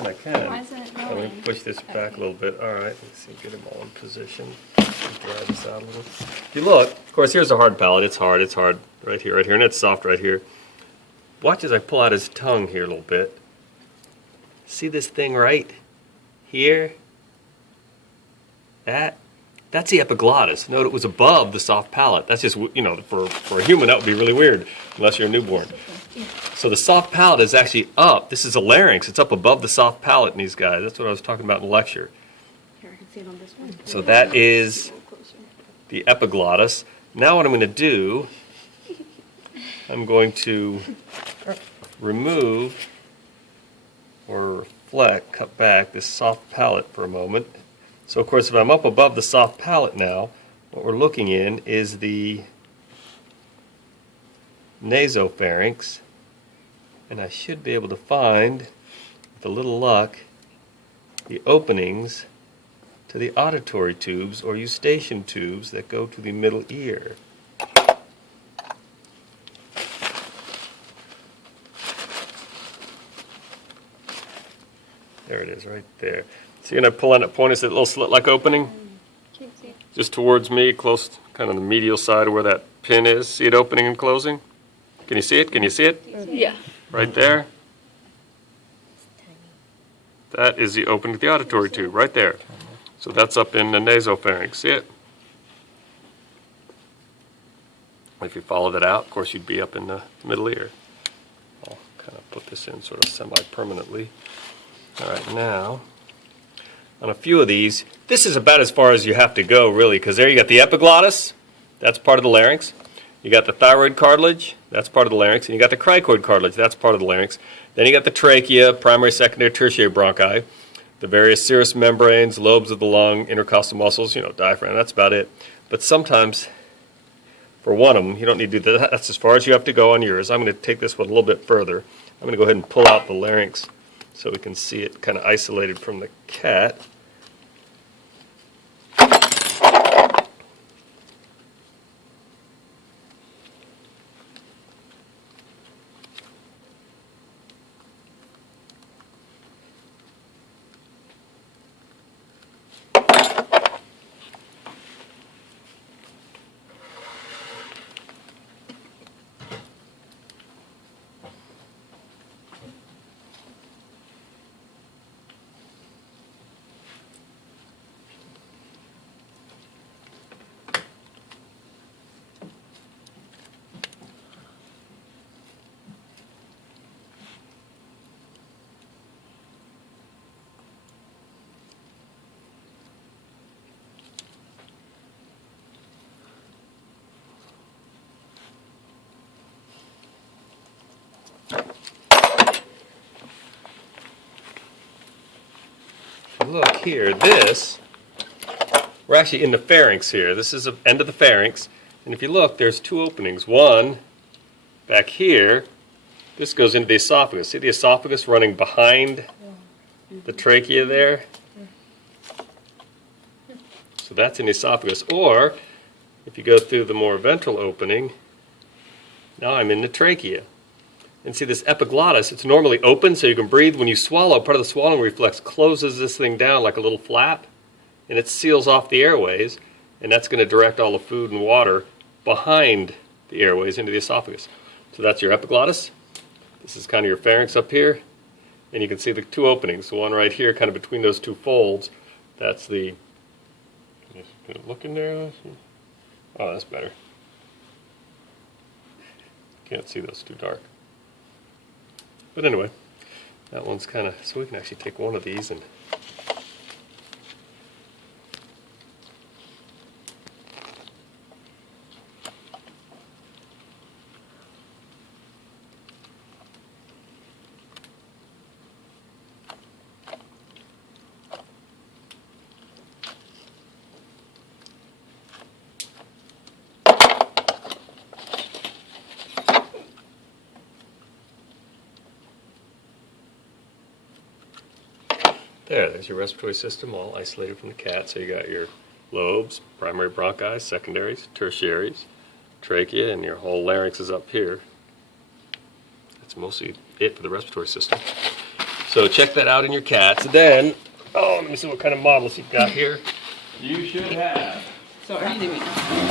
And I can. Why isn't it Let me going? push this back a little bit. All right, let's see, get them all in position. Dry this out a little. If you look, of course, here's a hard palate. It's hard right here, and it's soft right here. Watch as I pull out his tongue here a little bit. See this thing right here? That's the epiglottis. Note it was above the soft palate. That's just, you know, for a human that would be really weird, unless you're a newborn. So the soft palate is actually up. This is a larynx. It's up above the soft palate in these guys. That's what I was talking about in the lecture. Here, I can see it on this one. So that is the epiglottis. Now what I'm going to do, I'm going to remove or reflect, cut back this soft palate for a moment. So of course if I'm up above the soft palate now, what we're looking in is the nasopharynx, and I should be able to find, with a little luck, the openings to the auditory tubes or eustachian tubes that go to the middle ear. There it is, right there. So you're going to pull on that point, is that little slit-like opening? Can't see it. Just towards me, close, kind of the medial side of where that pin is. See it opening and closing? Can you see it? Can you see it? Yeah. Right there? That is the opening to the auditory tube, right there. So that's up in the nasopharynx. See it? If you follow that out, of course, you'd be up in the middle ear. I'll kind of put this in sort of semi-permanently. All right, now, on a few of these, this is about as far as you have to go, really, because there you got the epiglottis, that's part of the larynx. You got the thyroid cartilage, that's part of the larynx. And you got the cricoid cartilage, that's part of the larynx. Then you got the trachea, primary, secondary, tertiary bronchi, the various serous membranes, lobes of the lung, intercostal muscles, you know, diaphragm, that's about it. But sometimes, for one of them, you don't need to do that. That's as far as you have to go on yours. I'm going to take this one a little bit further. I'm going to go ahead and pull out the larynx so we can see it kind of isolated from the cat. Look here, we're actually in the pharynx here. This is the end of the pharynx. And if you look, there's two openings. One back here, this goes into the esophagus. See the esophagus running behind the trachea there? So that's in the esophagus. Or, if you go through the more ventral opening, now I'm in the trachea. And see this epiglottis, it's normally open so you can breathe. When you swallow, part of the swallowing reflex closes this thing down like a little flap, and it seals off the airways, and that's going to direct all the food and water behind the airways into the esophagus. So that's your epiglottis. This is kind of your pharynx up here, and you can see the two openings. The one right here, kind of between those two folds, that's the, just look in there. Oh, that's better. Can't see those, too dark. But anyway, that one's kind of, so we can actually take one of these and there's your respiratory system all isolated from the cat. So you got your lobes, primary bronchi, secondaries, tertiaries, trachea, and your whole larynx is up here. That's mostly it for the respiratory system. So check that out in your cats. Then, oh, let me see what kind of models you've got here. You should have. So are you leaving?